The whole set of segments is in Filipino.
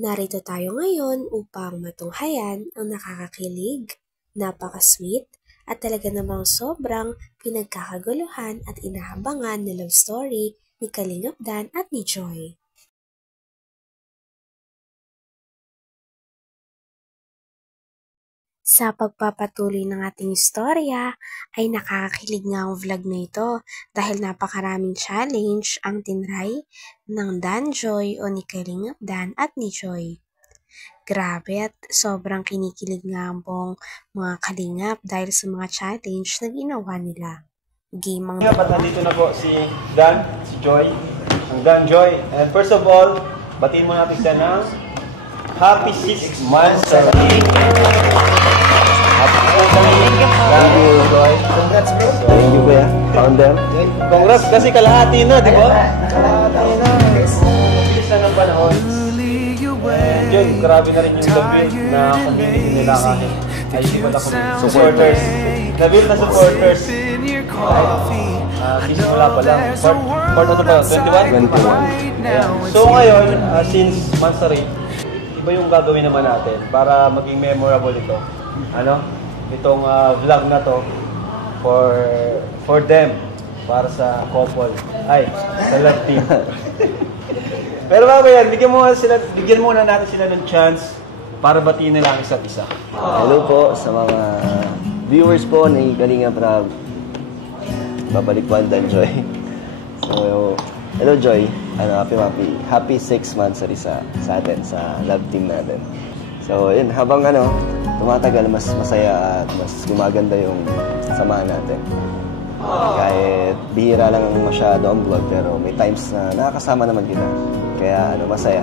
Narito tayo ngayon upang matunghayan ang nakakakilig, napaka-sweet, at talaga namang sobrang pinagkakaguluhan at inahabangan na love story ni Kalingap Dan at ni Joy. Sa pagpapatuloy ng ating istorya ay nakakakilig nga ang vlog na ito dahil napakaraming challenge ang tinry ng Dan Joy o ni Kalingap Dan at ni Joy. Grabe at sobrang kinikilig nga ang buong mga kalingap dahil sa mga challenge na ginawa nila. Game ang At nandito na po si Dan, si Joy, ang Dan Joy. And first of all, batiin mo natin siya ng Happy 6 months. Thank you, Joy. Congrats, bro. Thank you, kuya. Found them. Congrats kasi kalahati na, di ba? Kalahati na. Bilis na ng panahon. Joy, grabe na rin yung nabuild na community nila kahit ay hindi pala supporters. Nabuild na supporters. Sisimula pa lang. Part ano pa? 21? 21. So ngayon, since Mansari, iba yung gagawin naman natin para maging memorable ito. Ano? Itong vlog na to for them, para sa couple. Ay, sa love team. Pero bago yan, bigyan muna natin sila ng chance para batiin nila ang isa't isa. Hello po sa mga viewers po ni Kalingap Rab. Babalik po ang Dan Joy. So, hello Joy. Happy 6 months sa atin, sa love team natin. So, yun, habang tumatagal, mas masaya at mas gumaganda yung samahan natin. Kahit bihira lang masyado ang vlog, pero may times na nakakasama naman kita. Kaya masaya.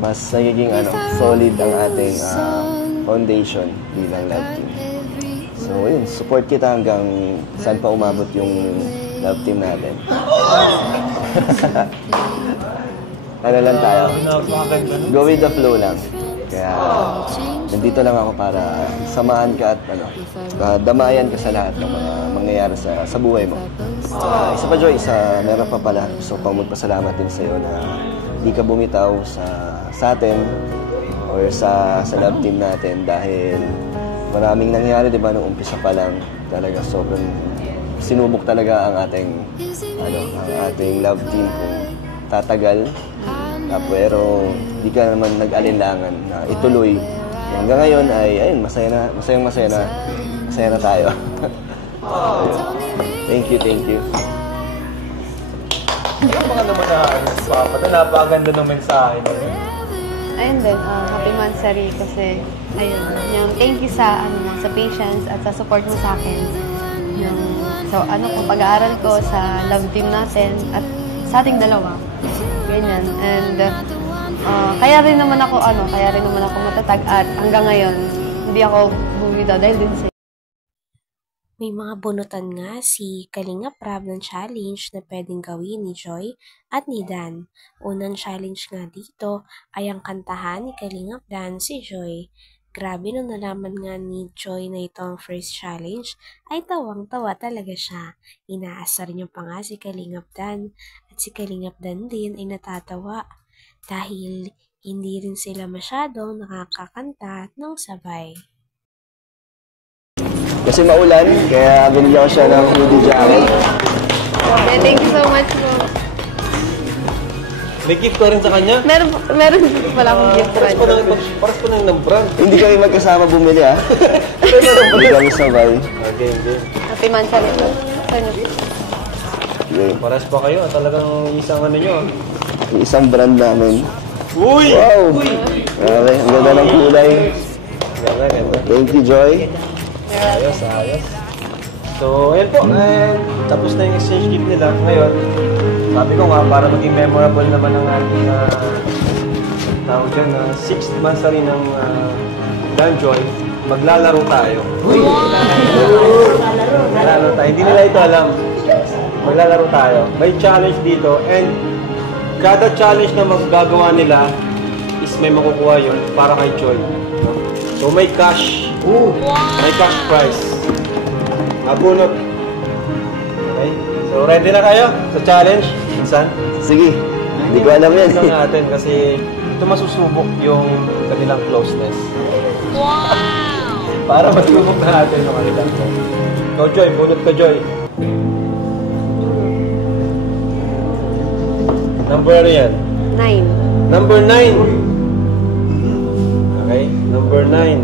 Mas nagiging solid ang ating foundation bilang love team. So, yun, support kita hanggang saan pa umabot yung love team natin. Ano lang tayo? Go with the flow lang. Kaya nandito lang ako para samahan ka at damayan ka sa lahat ng mga mangyayari sa buhay mo. Isa pa Joy, meron pa pala. Gusto pang magpasalamat din sa iyo na hindi ka bumitaw sa atin or sa love team natin dahil maraming nangyari, di ba, nung umpisa pa lang. Talaga sobrang sinubok talaga ang ating love team kung tatagal. Pero di ka naman nag-alinlangan na ituloy. Hanggang ngayon ay ayun, masaya na tayo. Thank you. Ano mga naman napakaganda ng mensahe mo? Ayun din, happy Mansari kasi ayun, yung thank you sa sa patience at sa support mo sa akin. Kung pag-aaral ko sa love team natin at sa ating dalawa. Ganyan. And kaya rin naman ako matatag at hanggang ngayon hindi ako bumitaw dahil din sa May mga bunutan nga si Kalingap Rab ng challenge na pwedeng gawin ni Joy at ni Dan. Unang challenge nga dito ay ang kantahan ni Kalingap Dan si Joy. Grabe nung nalaman nga ni Joy na ito ang first challenge ay tawang-tawa talaga siya. Inaasar niyo pa nga si Kalingap Dan at si Kalingap Dan din ay natatawa dahil hindi rin sila masyadong nakakakanta ng sabay. Kasi maulan, kaya binigyan ko siya ng hoodie jacket. Thank you so much po. May gift ka rin sa kanya? Meron pala akong gift rin. Paras pa ng brand. Hindi kami magkasama bumili, ha? Hindi kami sabay. Okay. Happy Mansari po. Okay. Paras pa kayo. Talagang isang nyo. Yung isang brand namin. Uy! Wow! Grabe, ang ganda ng kulay. Ganda. Thank you, Joy. Ayos. So, ayan po. Tapos na yung exchange gift nila. Ngayon, sabi ko nga, para maging memorable naman ang ating tawag dyan, 6th monthsary ng Dan Joy, maglalaro tayo. Maglalaro tayo. Hindi nila ito alam. Maglalaro tayo. May challenge dito and kada challenge na magagawa nila is may makukuha yun para kay Joy. So, may cash. May cash prize. Abunot. Okay? So, ready na kayo sa challenge? Minsan? Sige, hindi ko alam yan. Ito natin kasi dito masusubok yung kanilang closeness. Wow! Para masubok na natin yung kanilang closeness. Ikaw, Joy. Bunot ka, Joy. Number ano yan? 9. Number 9. Okay? Number 9.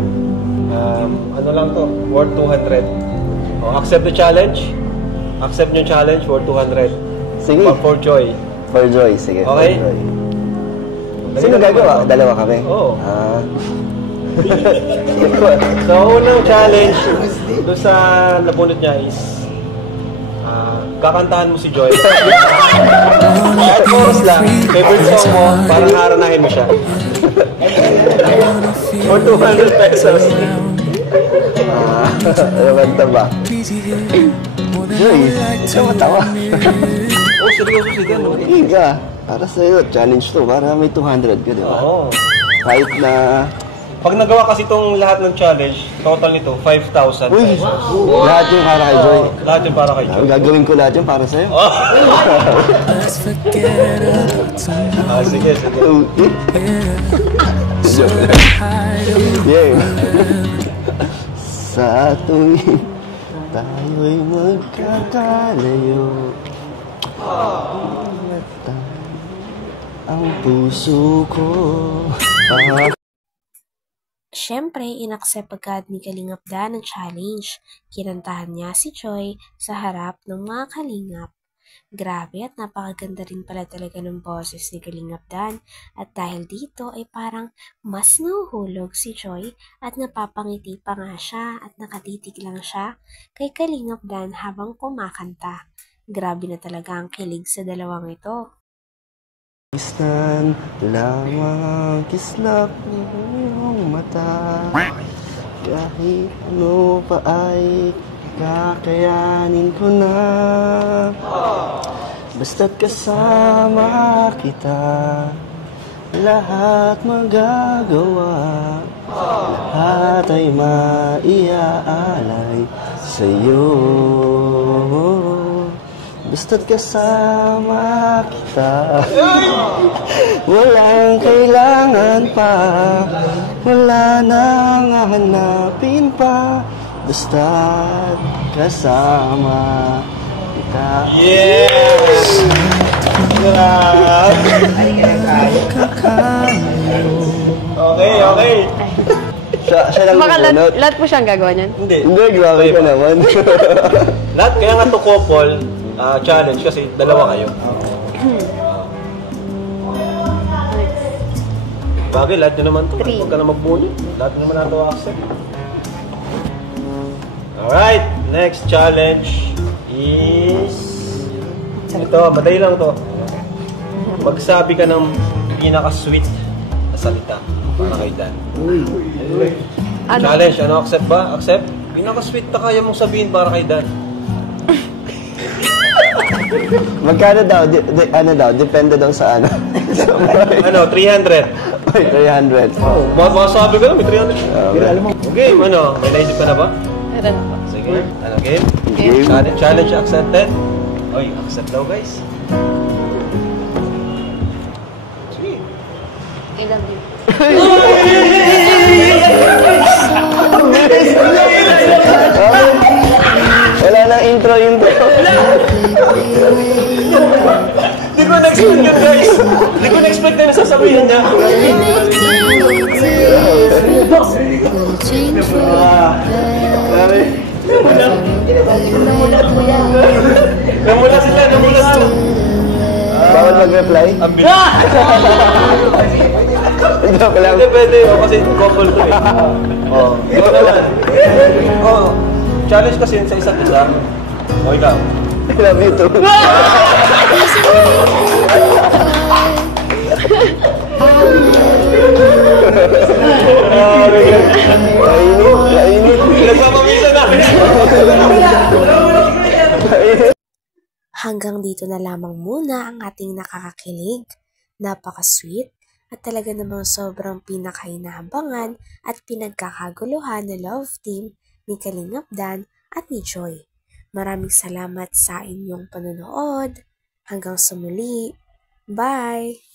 Ano lang to? Worth 200. Oh, accept the challenge. Accept yung challenge worth 200. Sige. For Joy. For Joy, sige. Okay. For Joy. Sino gagawa? Dalawa kami? Oo. So, unang challenge doon sa nabunot niya is kakantahan mo si Joy. Kahit chorus lang, favorite song mo, parang haranahin mo siya. For 200 pesos. Ano ba? Joy, ikaw matawa. Oh, seryoso si Dan. Higa. Para sa'yo, challenge to. Para may 200 ka, di ba? Oo. Kahit na... Pag nagawa kasi itong lahat ng challenge, total nito, 5,000 Uy, pesos. lahat yung para kay Joy. Lahat yung para kay Joy. Gagawin ko lahat yung para sa'yo. Sige. Yeah. Sa tuwing tayo'y magkakalayo, ang puso ko. Siyempre, inaccept agad ni Kalingap Dan ang challenge. Kinantahan niya si Joy sa harap ng mga kalingap. Grabe at napakaganda rin pala talaga ng boses ni Kalingap Dan. At dahil dito ay parang mas nahuhulog si Joy at napapangiti pa nga siya at nakatitig lang siya kay Kalingap Dan habang kumakanta. Grabe na talaga ang kilig sa dalawang ito. Istan lamang kislap ng iyong mata, kahit ano pa ay kakayanin ko na. Basta't kasama kita, lahat magagawa, lahat ay maiaalay sa'yo. Basta't kasama kita, walang kailangan pa, wala nang hahanapin pa. Basta't kasama kita. Yes! Okay. Siya lang Baka bunot. lahat po siyang gagawa niyan. Hindi. Hindi, grabe ka naman. Lahat, kaya nga to couple challenge kasi dalawa kayo. Bagay, lahat nyo naman to. 3. Huwag ka na magbunot. Lahat nyo naman nato accept. Alright, next challenge is... Ito, madali lang to. Magsabi ka ng pinaka-sweet na salita para kay Dan. Ano? Challenge, ano? Accept ba? Accept? Pinaka-sweet na kaya mong sabihin para kay Dan. Magkano daw? Ano daw? Depende daw sa ano. Ano, 300. Ay, 300. Oh, masabi ka na, may 300. Okay, ano? May naisip ka na ba? Meron ako. Sige. Ano, game? Game. Challenge accepted. Oy, accept daw, guys. Sige. I love you. Wala nang intro. Hindi ko na-expect yun, guys. Hindi ko na-expect na nasasabihin niya. Namula sila. Bawal mag-reply? Ang bilis. Joke lang. Pwede. Kasi couple to eh. Oh, ikaw naman. Oh, challenge kasi yun sa isa't isa. O, ikaw. I love you too. Kainit. Nagpapamisa na. Hanggang dito na lamang muna ang ating nakakakilig, napaka-sweet, at talaga namang sobrang pinakainabangan at pinagkakaguluhan na love team ni Kalingap Dan at ni Joy. Maraming salamat sa inyong panonood. Hanggang sa muli. Bye!